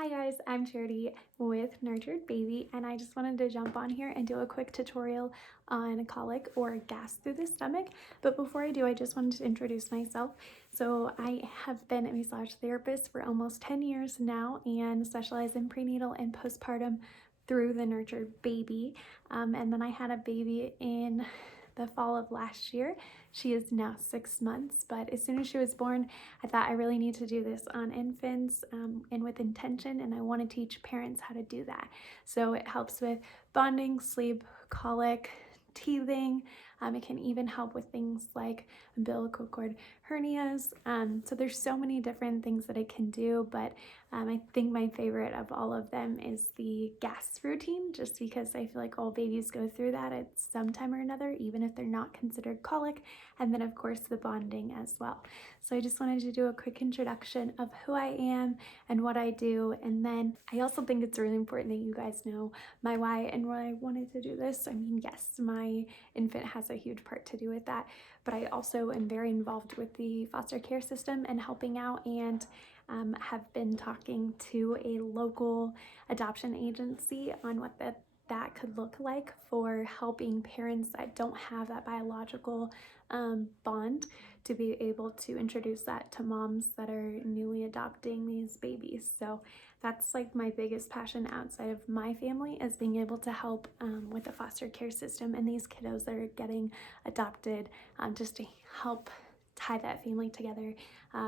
Hi guys, I'm Charity with Nurtured Baby, and I just wanted to jump on here and do a quick tutorial on colic or gas through the stomach. But before I do, I just wanted to introduce myself. So I have been a massage therapist for almost 10 years now and specialize in prenatal and postpartum through the Nurtured Baby. And then I had a baby in the fall of last year. She is now 6 months, but as soon as she was born, I thought I really need to do this on infants and with intention, and I want to teach parents how to do that. So it helps with bonding, sleep, colic, teething. It can even help with things like umbilical cord hernias. So there's so many different things that it can do, but I think my favorite of all of them is the gas routine, just because I feel like all babies go through that at some time or another, even if they're not considered colic, and then of course the bonding as well. So I just wanted to do a quick introduction of who I am and what I do, and then I also think it's really important that you guys know my why and why I wanted to do this. I mean, yes, my infant has a huge part to do with that, but I also am very involved with the foster care system and helping out, and have been talking to a local adoption agency on what that could look like for helping parents that don't have that biological bond to be able to introduce that to moms that are newly adopting these babies. So that's like my biggest passion outside of my family, is being able to help with the foster care system and these kiddos that are getting adopted, just to help tie that family together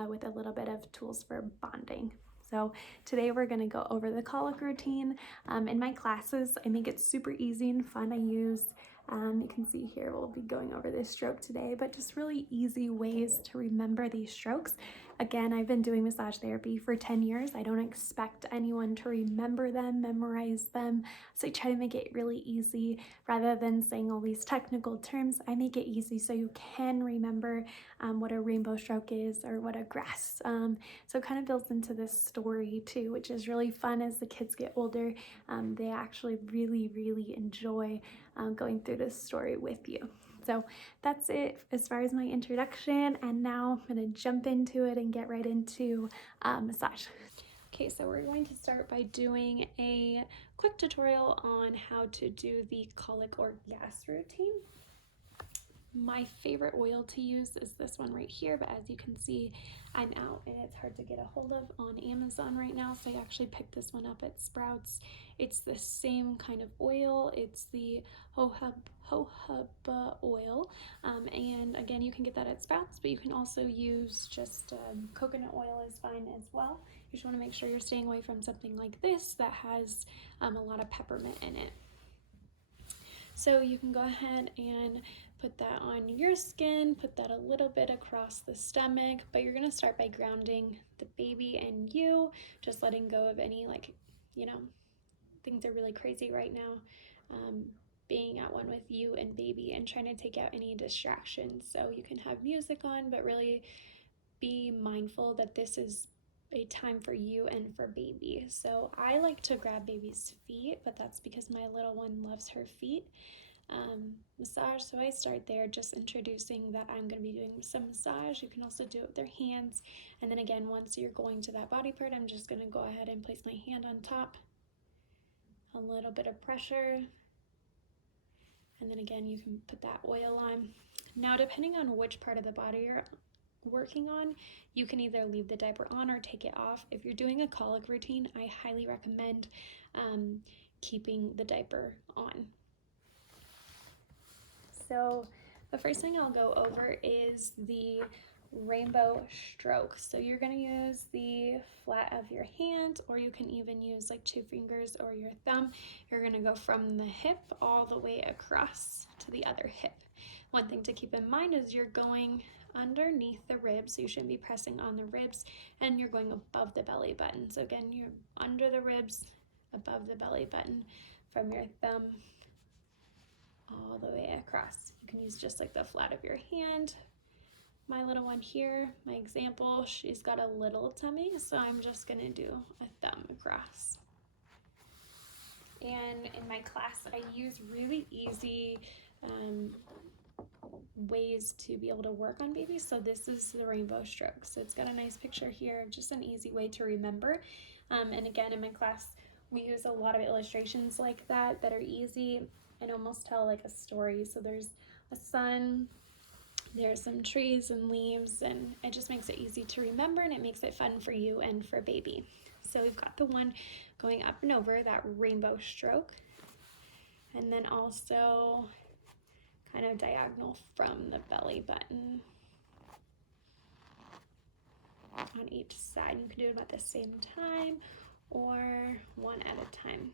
with a little bit of tools for bonding. So today we're going to go over the colic routine. In my classes, I make it super easy and fun. I use, you can see here, we'll be going over this stroke today, but just really easy ways to remember these strokes. Again, I've been doing massage therapy for 10 years. I don't expect anyone to remember them, memorize them. So I try to make it really easy. Rather than saying all these technical terms, I make it easy so you can remember what a rainbow stroke is or what a grass. So it kind of builds into this story too, which is really fun as the kids get older. They actually really enjoy going through this story with you. So that's it as far as my introduction, and now I'm going to jump into it and get right into massage. Okay, so we're going to start by doing a quick tutorial on how to do the colic or gas routine. My favorite oil to use is this one right here, but as you can see, I'm out and it's hard to get a hold of on Amazon right now, so I actually picked this one up at Sprouts. It's the same kind of oil. It's the jojoba oil, and again, you can get that at Sprouts, but you can also use just coconut oil is fine as well. You just want to make sure you're staying away from something like this that has a lot of peppermint in it. So you can go ahead and put that on your skin, put that a little bit across the stomach, but you're gonna start by grounding the baby and you, just letting go of any, like, you know, things are really crazy right now. Being at one with you and baby and trying to take out any distractions. So you can have music on, but really be mindful that this is a time for you and for baby. So I like to grab baby's feet, but that's because my little one loves her feet. Massage, so I start there just introducing that I'm going to be doing some massage. You can also do it with their hands, and then again, once you're going to that body part, I'm just going to go ahead and place my hand on top, a little bit of pressure, and then again you can put that oil on. Now, depending on which part of the body you're working on, you can either leave the diaper on or take it off. If you're doing a colic routine, I highly recommend keeping the diaper on. So the first thing I'll go over is the rainbow stroke. So you're going to use the flat of your hand, or you can even use like 2 fingers or your thumb. You're going to go from the hip all the way across to the other hip. One thing to keep in mind is you're going underneath the ribs, so you shouldn't be pressing on the ribs, and you're going above the belly button. So again, you're under the ribs, above the belly button, from your thumb all the way across. You can use just like the flat of your hand. My little one here, my example, she's got a little tummy, so I'm just gonna do a thumb across. And in my class, I use really easy ways to be able to work on babies. So this is the rainbow stroke. So it's got a nice picture here, just an easy way to remember. And again, in my class, we use a lot of illustrations like that are easy and almost tell like a story. So there's a sun, there's some trees and leaves, and it just makes it easy to remember, and it makes it fun for you and for baby. So we've got the one going up and over, that rainbow stroke, and then also kind of diagonal from the belly button on each side. You can do them at the same time or one at a time.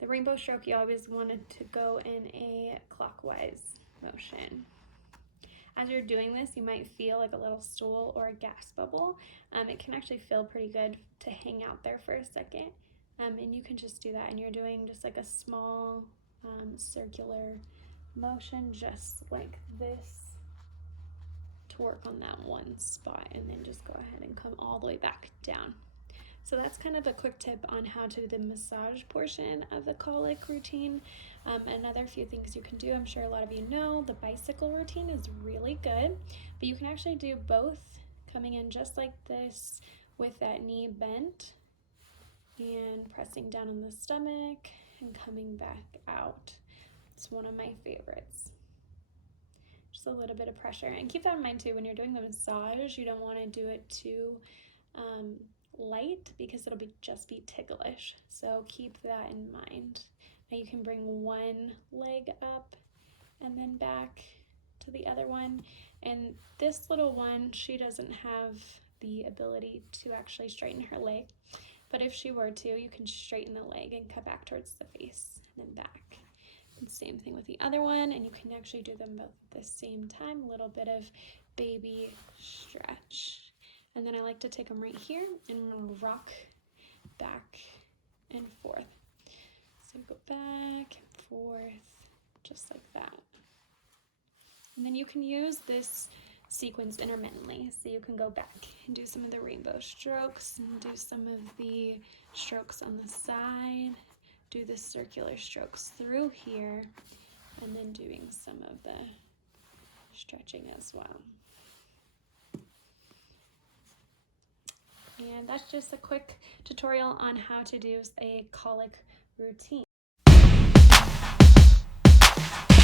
The rainbow stroke, you always wanted to go in a clockwise motion. As you're doing this, you might feel like a little stool or a gas bubble. It can actually feel pretty good to hang out there for a second. And you can just do that, and you're doing just like a small circular motion, just like this, to work on that one spot, and then just go ahead and come all the way back down. So that's kind of a quick tip on how to do the massage portion of the colic routine. Another few things you can do, I'm sure a lot of you know, the bicycle routine is really good, but you can actually do both, coming in just like this with that knee bent and pressing down on the stomach and coming back out. It's one of my favorites. Just a little bit of pressure, and keep that in mind too, when you're doing the massage, you don't want to do it too light, because it'll just be ticklish. So keep that in mind. Now you can bring one leg up and then back to the other one. And this little one, she doesn't have the ability to actually straighten her leg. But if she were to, you can straighten the leg and cut back towards the face and then back. And same thing with the other one, and you can actually do them both at the same time. A little bit of baby stretch. And then I like to take them right here and rock back and forth. So go back and forth, just like that. And then you can use this sequence intermittently. So you can go back and do some of the rainbow strokes and do some of the strokes on the side, do the circular strokes through here, and then doing some of the stretching as well. And that's just a quick tutorial on how to do a colic routine.